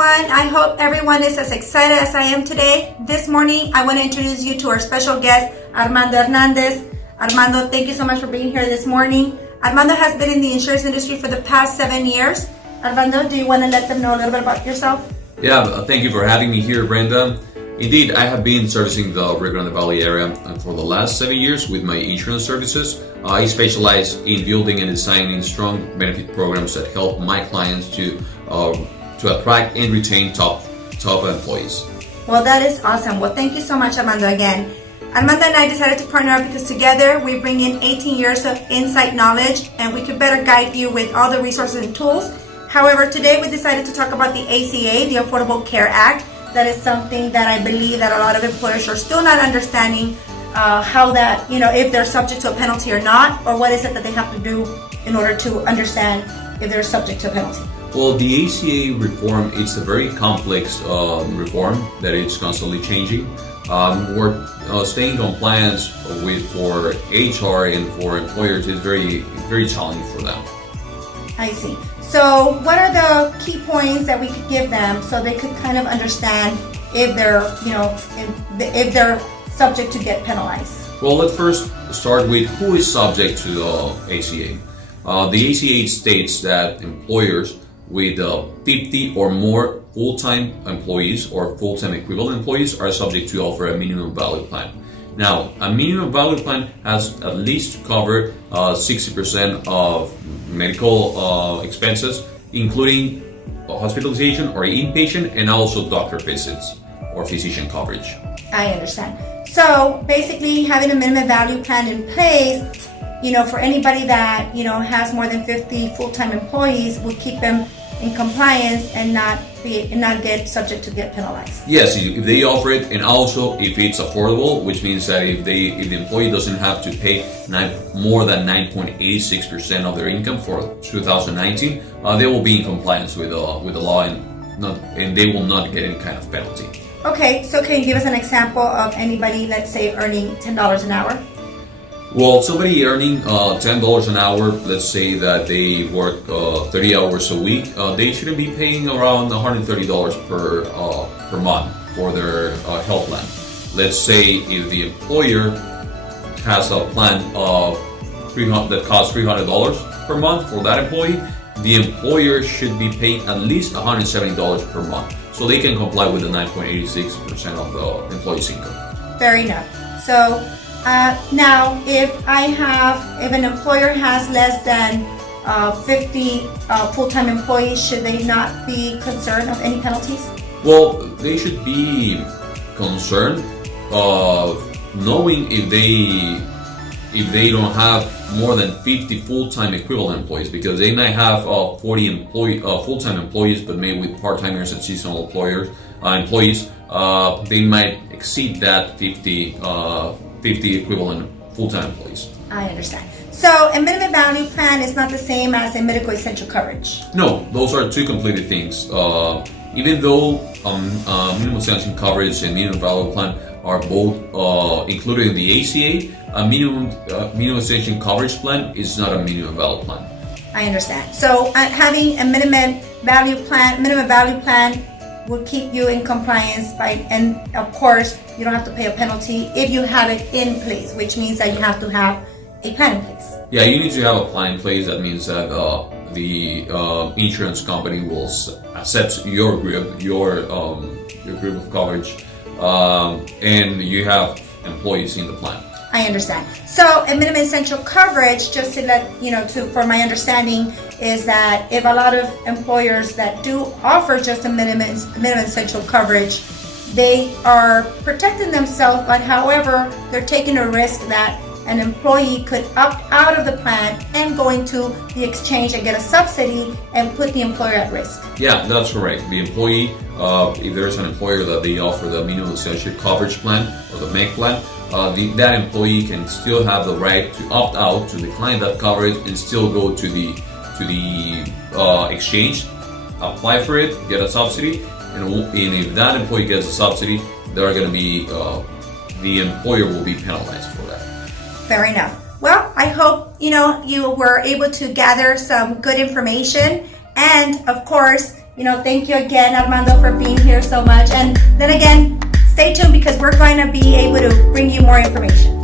everyone. I hope everyone is as excited as I am today. This morning, I want to introduce you to our special guest, Armando Hernandez. Armando, thank you so much for being here this morning. Armando has been in the insurance industry for the past 7 years. Armando, do you want to let them know a little bit about yourself? Yeah, thank you for having me here, Brenda. Indeed, I have been servicing the Rio Grande Valley area for the last 7 years with my insurance services. I specialize in building and designing strong benefit programs that help my clients to attract and retain top employees. Well, that is awesome. Well, thank you so much, Armando, again. Armando and I decided to partner up because together we bring in 18 years of insight knowledge and we could better guide you with all the resources and tools. However, today we decided to talk about the ACA, the Affordable Care Act. That is something that I believe that a lot of employers are still not understanding how that, if they're subject to a penalty or not, or what is it that they have to do in order to understand if they're subject to a penalty. Well, the ACA reform, it's a very complex reform that is constantly changing. We're staying in compliance for HR and for employers is very, very challenging for them. I see. So what are the key points that we could give them so they could kind of understand if they're, if they're subject to get penalized? Well, let's first start with who is subject to the ACA. The ACA states that employers with 50 or more full-time employees or full-time equivalent employees are subject to offer a minimum value plan. Now, a minimum value plan has at least covered 60% of medical expenses, including hospitalization or inpatient, and also doctor visits or physician coverage. I understand. So basically, having a minimum value plan in place, for anybody that has more than 50 full-time employees, will keep them in compliance and not get subject to get penalized. Yes, if they offer it, and also if it's affordable, which means that if the employee doesn't have to pay more than 9.86% of their income for 2019, they will be in compliance with the law and they will not get any kind of penalty. Okay, so can you give us an example of anybody, let's say, earning $10 an hour? Well, somebody earning $10 an hour, let's say that they work 30 hours a week, they shouldn't be paying around $130 per month for their health plan. Let's say if the employer has a plan that costs $300 per month for that employee, the employer should be paying at least $170 per month, so they can comply with the 9.86% of the employee's income. Fair enough. So now, if an employer has less than 50 full-time employees, should they not be concerned of any penalties? Well, they should be concerned of knowing if they don't have more than 50 full-time equivalent employees, because they might have 40 full-time employees, but maybe with part-timers and seasonal employees, they might exceed that 50 equivalent full-time employees. I understand. So a minimum value plan is not the same as a medical essential coverage? No, those are two completely things. Even though minimum essential coverage and minimum value plan are both included in the ACA, a minimum essential coverage plan is not a minimum value plan. I understand. So having a minimum value plan will keep you in compliance and of course you don't have to pay a penalty if you have it in place, which means that you have to have a plan in place. Yeah, you need to have a plan in place. That means that the insurance company will accept your group of coverage, and you have employees in the plan. I understand. So a minimum essential coverage, just to let for my understanding, is that if a lot of employers that do offer just a minimum essential coverage, they are protecting themselves, but however, they're taking a risk that an employee could opt out of the plan and go into the exchange and get a subsidy and put the employer at risk. Yeah, that's correct. The employee, if there's an employer that they offer the minimum essential coverage plan or the MEC plan, that employee can still have the right to opt out, to decline that coverage, and still go to the exchange, apply for it, get a subsidy, and if that employee gets a subsidy, they're going to be the employer will be penalized for that. Fair enough. Well, I hope you were able to gather some good information, and of course, Thank you again, Armando, for being here so much. And then again, stay tuned because we're going to be able to bring you more information.